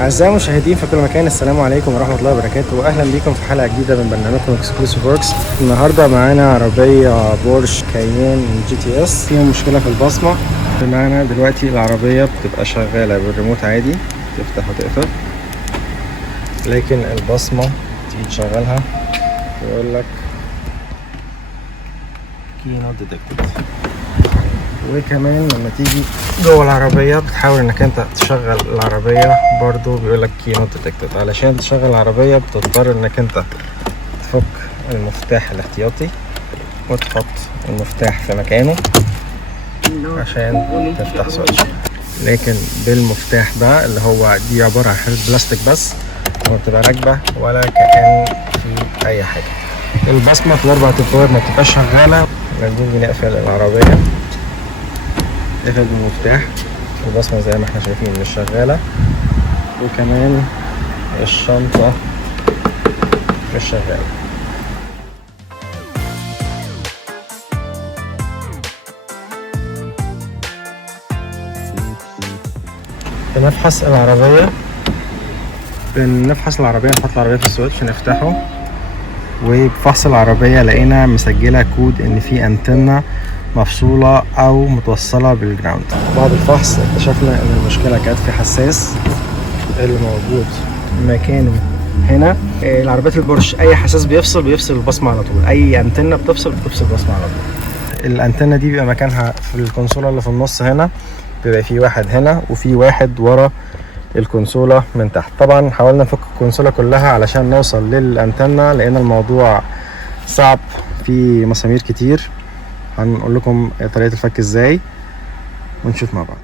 أعزائي المشاهدين في كل مكان، السلام عليكم ورحمة الله وبركاته، وأهلا بكم في حلقة جديدة من برنامجكم اكسكلوسيف وركس. النهاردة معانا عربية بورش كايين جي تي اس فيها مشكلة في البصمة. بمعنى دلوقتي العربية بتبقى شغالة بالريموت عادي، تفتح وتقفل، لكن البصمة تيجي تشغلها يقول لك كي نوت ديتكتد. وكمان لما تيجي جوه العربية بتحاول انك انت تشغل العربية برضو بيقولك كي نوت ديتكتد. علشان تشغل العربية بتضطر انك انت تفك المفتاح الاحتياطي وتحط المفتاح في مكانه عشان تفتح سويتش. لكن بالمفتاح ده اللي هو دي عبارة عن حتة بلاستيك بس، وبتبقى راكبة ولا كأن في أي حاجة. البصمة في الأربع تطوير ما بتبقاش شغالة. نيجي نقفل العربية، نقفل بالمفتاح، البصمة زي ما احنا شايفين مش شغالة، وكمان الشنطة مش شغالة. بنفحص العربية، نحط العربية في السويتش نفتحه، وبفحص العربية لقينا مسجلة كود ان في انتنة مفصولة او متوصلة بالجراوند. بعد الفحص اكتشفنا ان المشكلة كانت في حساس اللي موجود مكانه هنا. العربيات البورش اي حساس بيفصل البصمة على طول، اي انتنة بتفصل البصمة على طول. الانتنة دي بيبقى مكانها في الكونسولة اللي في النص هنا، بيبقى في واحد هنا وفي واحد ورا الكونسولة من تحت. طبعا حاولنا نفك الكونسولة كلها علشان نوصل للانتنة، لان الموضوع صعب، في مسامير كتير. هنقول لكم طريقة الفك ازاي ونشوف مع بعض.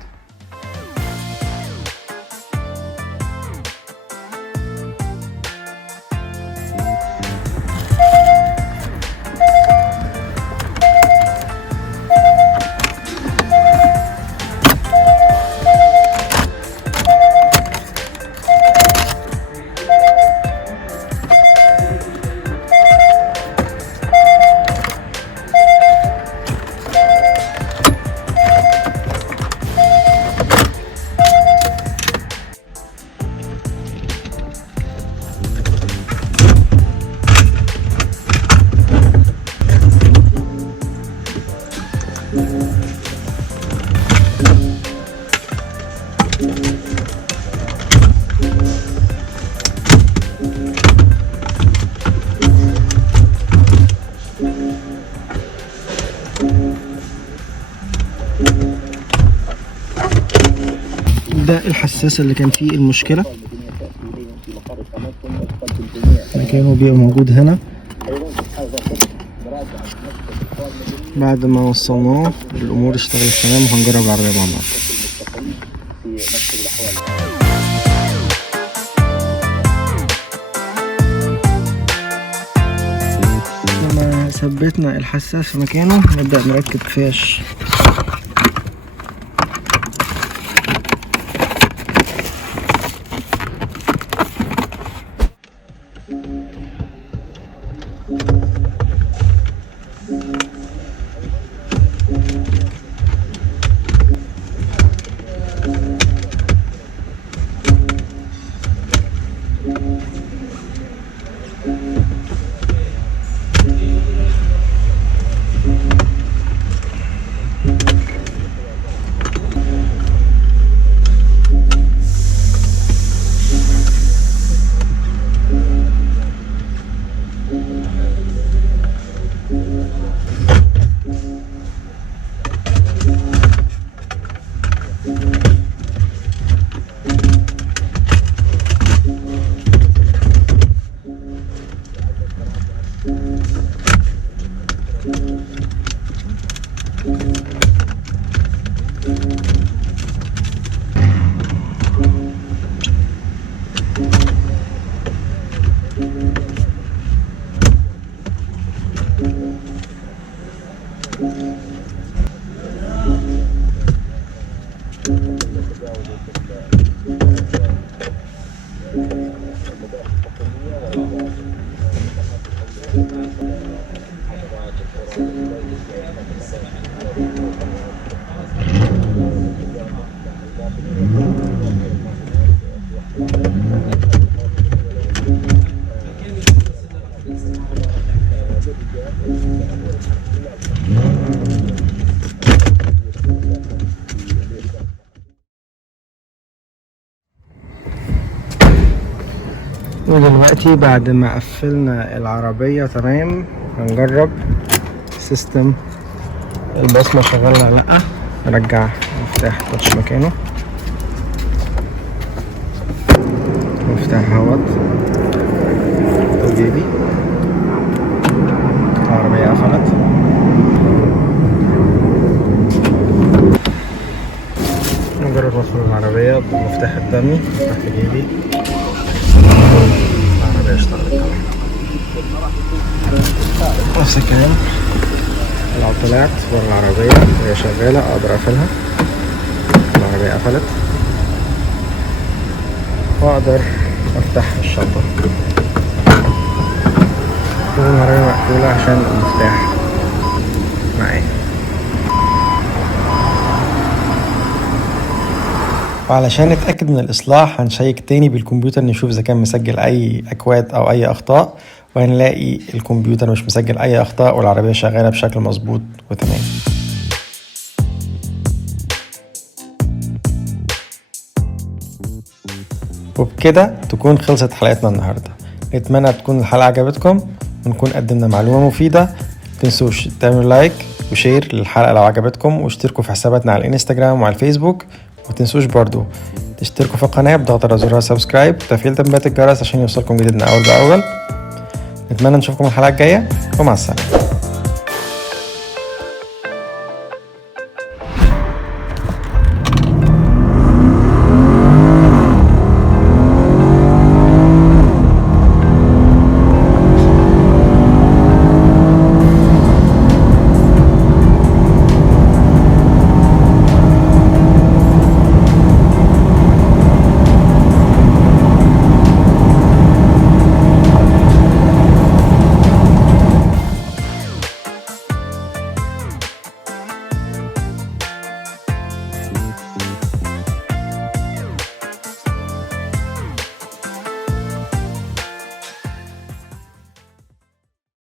ده الحساس اللي كان فيه المشكلة، مكانه بيبقى موجود هنا. بعد ما وصلناه الأمور اشتغلت تمام، وهنجرب العربية مع بعض. لما ثبتنا الحساس في مكانه نبدأ نركب فيش. ودلوقتي بعد ما قفلنا العربية تمام هنجرب سيستم البصمة شغالة ولا لأ. نرجع مفتاح التاتش مكانه، مفتاح اهوت جيبي، العربية قفلت. نجرب ندخل العربية بمفتاح الدمي تحت جيبي، العربية اشتغلت تمام. نفس الكلام لو طلعت بره العربية وهي شغالة اقدر اقفلها، العربية قفلت، واقدر افتح الشنطة. العربية مقفولة عشان المفتاح معايا. وعلشان نتأكد من الإصلاح هنشيك تاني بالكمبيوتر نشوف إذا كان مسجل أي أكواد أو أي أخطاء، وهنلاقي الكمبيوتر مش مسجل أي أخطاء والعربية شغالة بشكل مظبوط وتمام. وبكده تكون خلصت حلقتنا النهاردة. نتمنى تكون الحلقة عجبتكم ونكون قدمنا معلومة مفيدة. متنسوش تعملوا لايك وشير للحلقة لو عجبتكم، واشتركوا في حساباتنا على الانستجرام وعلى الفيسبوك. ومتنسوش برضو تشتركوا في القناة بضغط على زرار سبسكرايب وتفعيل تنبيهات الجرس عشان يوصلكم جديدنا أول بأول. نتمنى نشوفكم الحلقة الجاية ومع السلامة.